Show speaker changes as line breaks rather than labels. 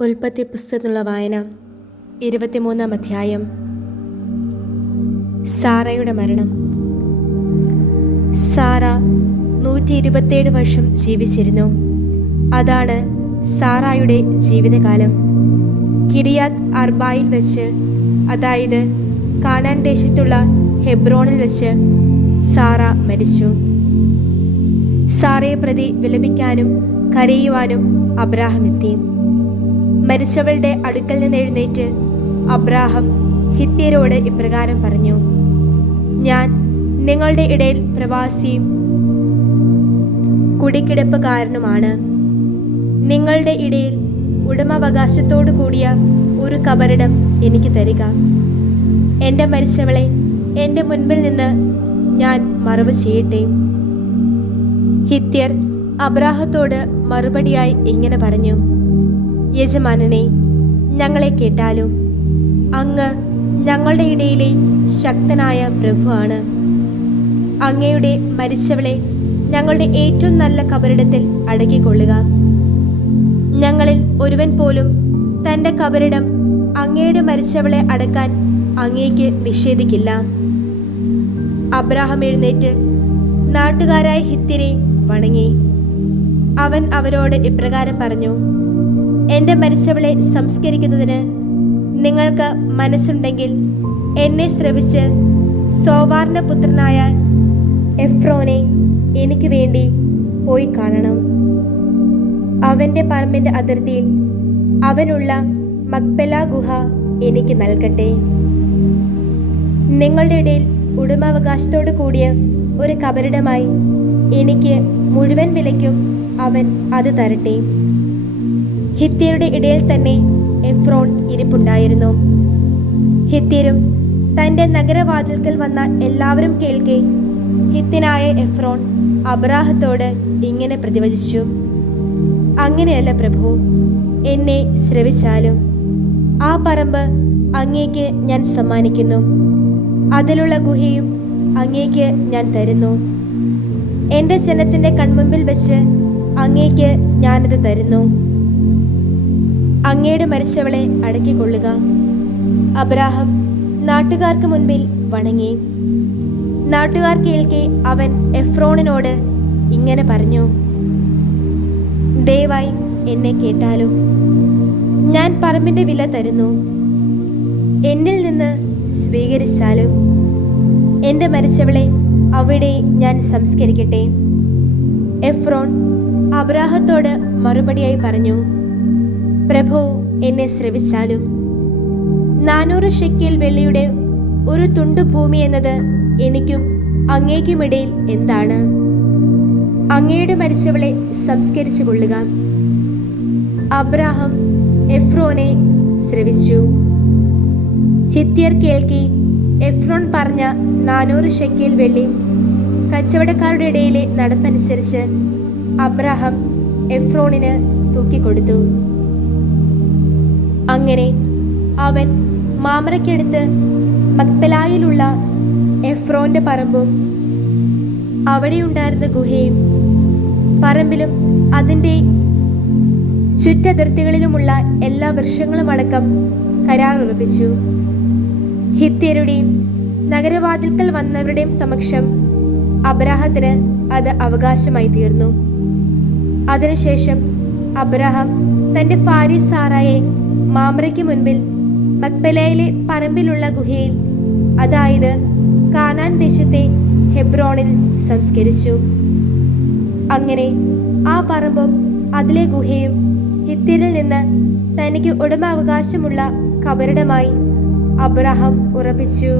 ഉൽപ്പത്തി പുസ്തകത്തിനുള്ള വായന ഇരുപത്തിമൂന്നാം അധ്യായം. സാറയുടെ മരണം. സാറ നൂറ്റി ഇരുപത്തേഴ് വർഷം ജീവിച്ചിരുന്നു. അതാണ് സാറായുടെ ജീവിതകാലം. കിരിയാത്ത് അർബായിൽ വെച്ച് അതായത് കാനാൻ ദേശത്തുള്ള ഹെബ്രോണിൽ വെച്ച് സാറ മരിച്ചു. സാറയെ പ്രതി വിലപിക്കാനും കരയുവാനും അബ്രാഹം എത്തി. മരിച്ചവളുടെ അടുക്കൽ നിന്ന് എഴുന്നേറ്റ് അബ്രാഹം ഹിത്യരോട് ഇപ്രകാരം പറഞ്ഞു ഞാൻ നിങ്ങളുടെ ഇടയിൽ പ്രവാസിയും കുടിക്കിടപ്പുകാരനുമാണ്. നിങ്ങളുടെ ഇടയിൽ ഉടമാവകാശത്തോടു കൂടിയ ഒരു കബറിടം എനിക്ക് തരിക. എന്റെ മരിച്ചവളെ എന്റെ മുൻപിൽ നിന്ന് ഞാൻ മറവ് ചെയ്യട്ടെ? ഹിത്യർ അബ്രാഹത്തോട് മറുപടിയായി ഇങ്ങനെ പറഞ്ഞു യജമാനനെ ഞങ്ങളെ കേട്ടാലും അങ്ങ് ഞങ്ങളുടെ ഇടയിലെ ശക്തനായ പ്രഭുവാണ്. അങ്ങയുടെ മരിച്ചവളെ ഞങ്ങളുടെ ഏറ്റവും നല്ല കബറിടത്തിൽ അടക്കിക്കൊള്ളുക. ഞങ്ങളിൽ ഒരുവൻ പോലും തന്റെ കബറിടം അങ്ങയുടെ മരിച്ചവളെ അടക്കാൻ അങ്ങേക്ക് നിഷേധിക്കില്ല. അബ്രാഹം എഴുന്നേറ്റ് നാട്ടുകാരായ ഹിത്തിരെ വണങ്ങി. അവൻ അവരോട് ഇപ്രകാരം പറഞ്ഞു എന്റെ മരിച്ചവളെ സംസ്കരിക്കുന്നതിന് നിങ്ങൾക്ക് മനസ്സുണ്ടെങ്കിൽ എന്നെ ശ്രവിച്ച് സോവാർണ പുത്രനായ എഫ്രോനെ എനിക്ക് വേണ്ടി പോയി കാണണം. അവന്റെ പറമ്പിന്റെ അതിർത്തിയിൽ അവനുള്ള മക്ബല ഗുഹ എനിക്ക് നൽകട്ടെ. നിങ്ങളുടെ ഇടയിൽ ഉടമാവകാശത്തോട് കൂടിയ ഒരു കബരിടമായി എനിക്ക് മുഴുവൻ വിലയ്ക്കും അവൻ അത് തരട്ടെ. ഹിത്യരുടെ ഇടയിൽ തന്നെ എഫ്രോൺ ഇരിപ്പുണ്ടായിരുന്നു. ഹിത്യരും തന്റെ നഗരവാതിൽക്കൽ വന്ന എല്ലാവരും കേൾക്കെ ഹിത്യനായ എഫ്രോൺ അബ്രാഹത്തോട് ഇങ്ങനെ പ്രതിവചിച്ചു. അങ്ങനെയല്ല പ്രഭു എന്നെ ശ്രവിച്ചാലും ആ പറമ്പ് അങ്ങേക്ക് ഞാൻ സമ്മാനിക്കുന്നു. അതിലുള്ള ഗുഹയും അങ്ങേക്ക് ഞാൻ തരുന്നു. എന്റെ ജനത്തിന്റെ കൺമുമ്പിൽ വെച്ച് അങ്ങേക്ക് ഞാനത് തരുന്നു. അങ്ങയുടെ മരിച്ചവളെ അടക്കിക്കൊള്ളുക. അബ്രാഹം നാട്ടുകാർക്ക് മുൻപിൽ വണങ്ങി. നാട്ടുകാർ കേൾക്കെ അവൻ എഫ്രോണിനോട് ഇങ്ങനെ പറഞ്ഞു ദയവായി എന്നെ കേട്ടാലും. ഞാൻ പറമ്പിന്റെ വില തരുന്നു. എന്നിൽ നിന്ന് സ്വീകരിച്ചാലും. എന്റെ മരിച്ചവളെ അവിടെ ഞാൻ സംസ്കരിക്കട്ടെ. എഫ്രോൺ അബ്രാഹത്തോട് മറുപടിയായി പറഞ്ഞു പ്രഭു എന്നെ ശ്രവിച്ചാലും നാനൂറ് ഷെക്കിൽ വെള്ളിയുടെ ഒരു തുണ്ടു ഭൂമി എന്നത് എനിക്കും അങ്ങേക്കുമിടയിൽ എന്താണ്? അങ്ങയുടെ മരിച്ചവളെ സംസ്കരിച്ചു കൊള്ളുക. അബ്രാഹം എഫ്രോനെ ശ്രവിച്ചു ഹിത്യർ കേൾക്കി എഫ്രോൺ പറഞ്ഞ നാനൂറ് ഷെക്കിൽ വെള്ളി കച്ചവടക്കാരുടെ ഇടയിലെ നടപ്പനുസരിച്ച് അബ്രാഹം എഫ്രോണിന് തൂക്കിക്കൊടുത്തു. അങ്ങനെ അവൻ മാമറയ്ക്കടുത്ത് മക്പലായിലുള്ള എഫ്രോന്റെ പറമ്പും അവിടെയുണ്ടായിരുന്ന ഗുഹയും പറമ്പിലും അതിന്റെ ചുറ്റതിർത്തികളിലുമുള്ള എല്ലാ വൃക്ഷങ്ങളും അടക്കം കരാർ ഉറപ്പിച്ചു. ഹിത്യരുടെയും നഗരവാതിൽക്കൽ വന്നവരുടെയും സമക്ഷം അബ്രാഹത്തിന് അത് അവകാശമായി തീർന്നു. അതിനുശേഷം അബ്രഹാം തന്റെ ഭാര്യ സാറായെ മാമ്രയ്ക്ക് മുൻപിൽ മക്ബലയിലെ പറമ്പിലുള്ള ഗുഹയിൽ അതായത് കാനാൻ ദേശത്തെ ഹെബ്രോണിൽ സംസ്കരിച്ചു. അങ്ങനെ ആ പറമ്പും അതിലെ ഗുഹയും ഹിത്യരിൽ നിന്ന് തനിക്ക് ഉടമാവകാശമുള്ള കബരിടമായി അബ്രഹാം ഉറപ്പിച്ചു.